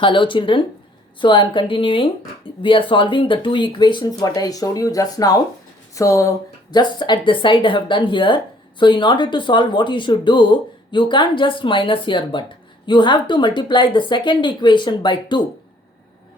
Hello children. So I am continuing. We are solving the two equations what I showed you just now. So just at the side I have done here. So in order to solve, what you should do, you can't just minus here, but you have to multiply the second equation by 2.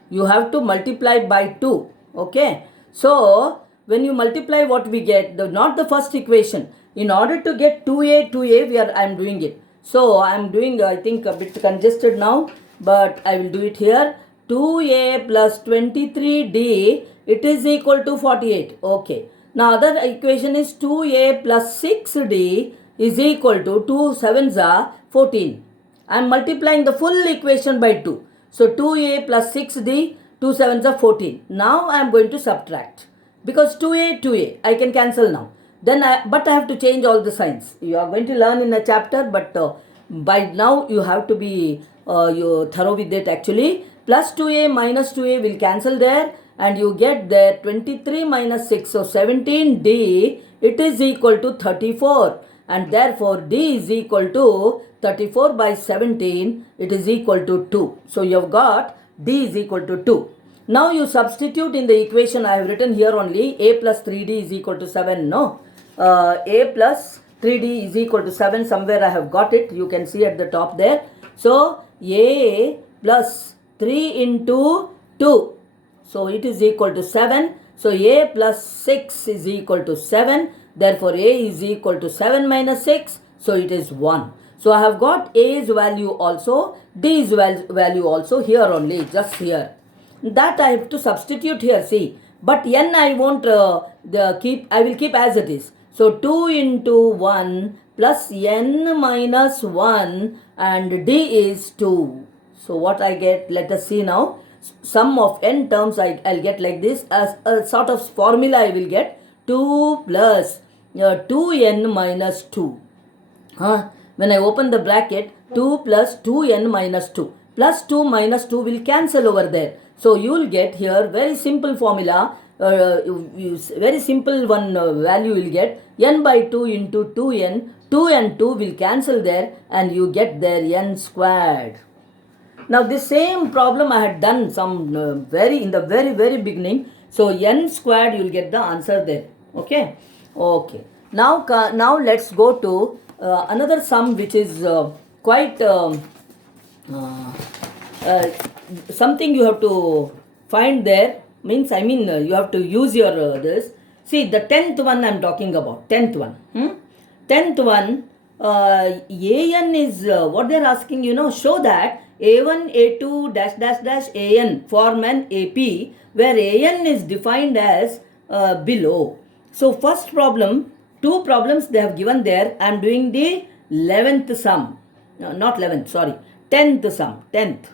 You have to multiply by 2. Okay. So when you multiply, what we get, not the first equation. In order to get 2a, I am doing it. So I am doing, I think, a bit congested now, but I will do it here. 2a plus 23d, it is equal to 48. Okay. Now other equation is 2a plus 6d is equal to 2 sevens are 14. I am multiplying the full equation by 2. So 2a plus 6d, 2 sevens are 14. Now I am going to subtract. Because 2a, I can cancel now. But I have to change all the signs. You are going to learn in a chapter, but by now you have to be thorough with it actually. Plus 2a minus 2a will cancel there, and you get there 23 minus 6. So 17d, it is equal to 34. And therefore d is equal to 34 by 17, it is equal to 2. So you have got d is equal to 2. Now you substitute in the equation I have written here only, a plus 3d is equal to 7. No, a plus 3d is equal to 7. Somewhere I have got it. You can see at the top there. So a plus 3 into 2. So it is equal to 7. So a plus 6 is equal to 7. Therefore a is equal to 7 minus 6. So it is 1. So I have got a's value also, d's value also here only, just here. That I have to substitute here, see. But n I won't I will keep as it is. So 2 into 1 plus n minus 1 and d is 2. So what I get, let us see now. Sum of n terms I'll get like this, as a sort of formula I will get 2 plus 2n minus 2. When I open the bracket, 2 plus 2n minus 2. Plus 2 minus 2 will cancel over there. So you will get here very simple formula, very simple one value will get n by 2 into 2n. 2 and 2 will cancel there, and you get there n squared. Now this same problem I had done in the very beginning. So n squared, you will get the answer there. Okay. Okay. Now let's go to another sum which is quite something you have to find there. You have to use your this. See, the 10th one I am talking about. 10th one. 10th one, an is what they are asking, show that a1, a2, dash dash dash an form an AP, where an is defined as below. So first problem, two problems they have given there. I am doing the 11th sum. No, not 11th, sorry. 10th sum. 10th.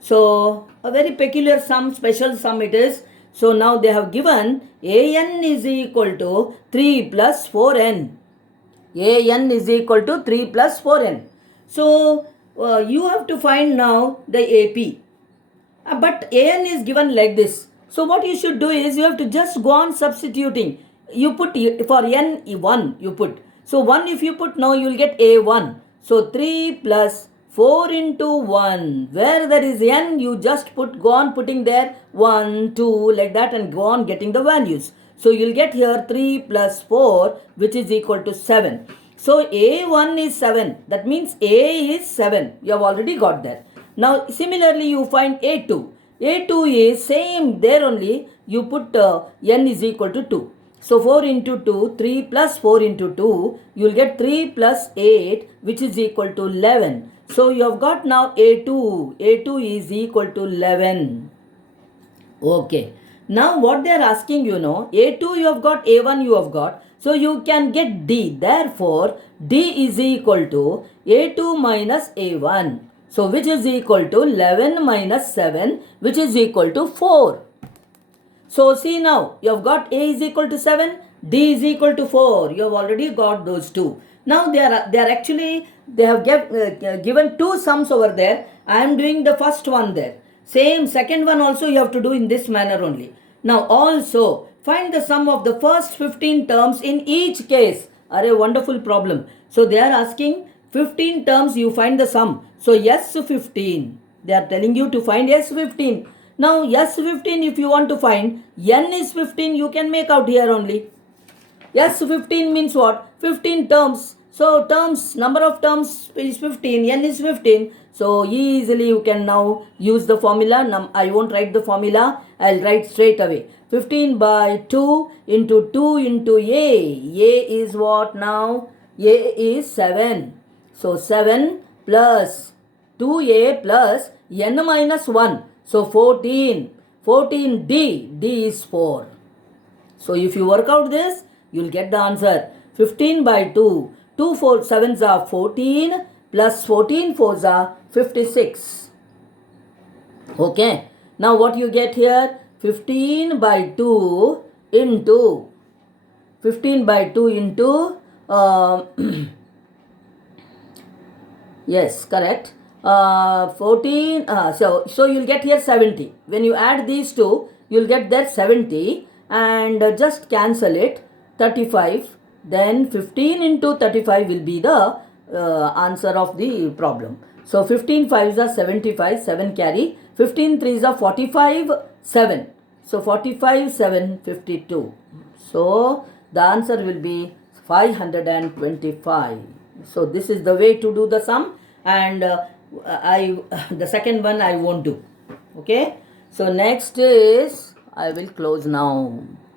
So a very peculiar sum, special sum it is. So now they have given an is equal to 3 plus 4n. an is equal to 3 plus 4n. So you have to find now the AP. But an is given like this. So what you should do is you have to just go on substituting. You put for n 1 you put. So 1 if you put, now you will get a1. So 3 plus 4 into 1. Where there is n, you just go on putting there 1, 2 like that, and go on getting the values. So you will get here 3 plus 4, which is equal to 7. So a1 is 7. That means a is 7. You have already got that. Now similarly you find a2. a2 is same there only. You put n is equal to 2. So 4 into 2, 3 plus 4 into 2, you will get 3 plus 8, which is equal to 11. So you have got now a2. a2 is equal to 11. Okay. Now what they are asking, a2 you have got, a1 you have got. So you can get d. Therefore, d is equal to a2 minus a1. So which is equal to 11 minus 7, which is equal to 4. So see now, you have got a is equal to 7, d is equal to 4. You have already got those two. Now they have given two sums over there. I am doing the first one there. Same second one also you have to do in this manner only. Now also find the sum of the first 15 terms in each case. Are a wonderful problem. So they are asking 15 terms, you find the sum. So yes, 15. They are telling you to find S15. Now S15 if you want to find, N is 15, you can make out here only. S15 means what? 15 terms. So terms, number of terms is 15, N is 15. So easily you can now use the formula. I won't write the formula, I'll write straight away. 15 by 2 into 2 into A. A is what now? A is 7. So 7 plus 2A plus N minus 1. So 14. 14D. D is 4. So if you work out this, you'll get the answer. 15 by 2. 2 4 7s are 14 plus 14 4s are 56. Okay. Now what you get here? 15 by 2 into 15 by 2 into yes, correct. 14. So you'll get here 70. When you add these two, you'll get that 70 and just cancel it. 35. Then 15 into 35 will be the answer of the problem. So 15 5s are 75, 7 carry. 15 3s are 45, 7. So 45, 7, 52. So the answer will be 525. So this is the way to do the sum, and the second one I won't do. Okay. So next is, I will close now.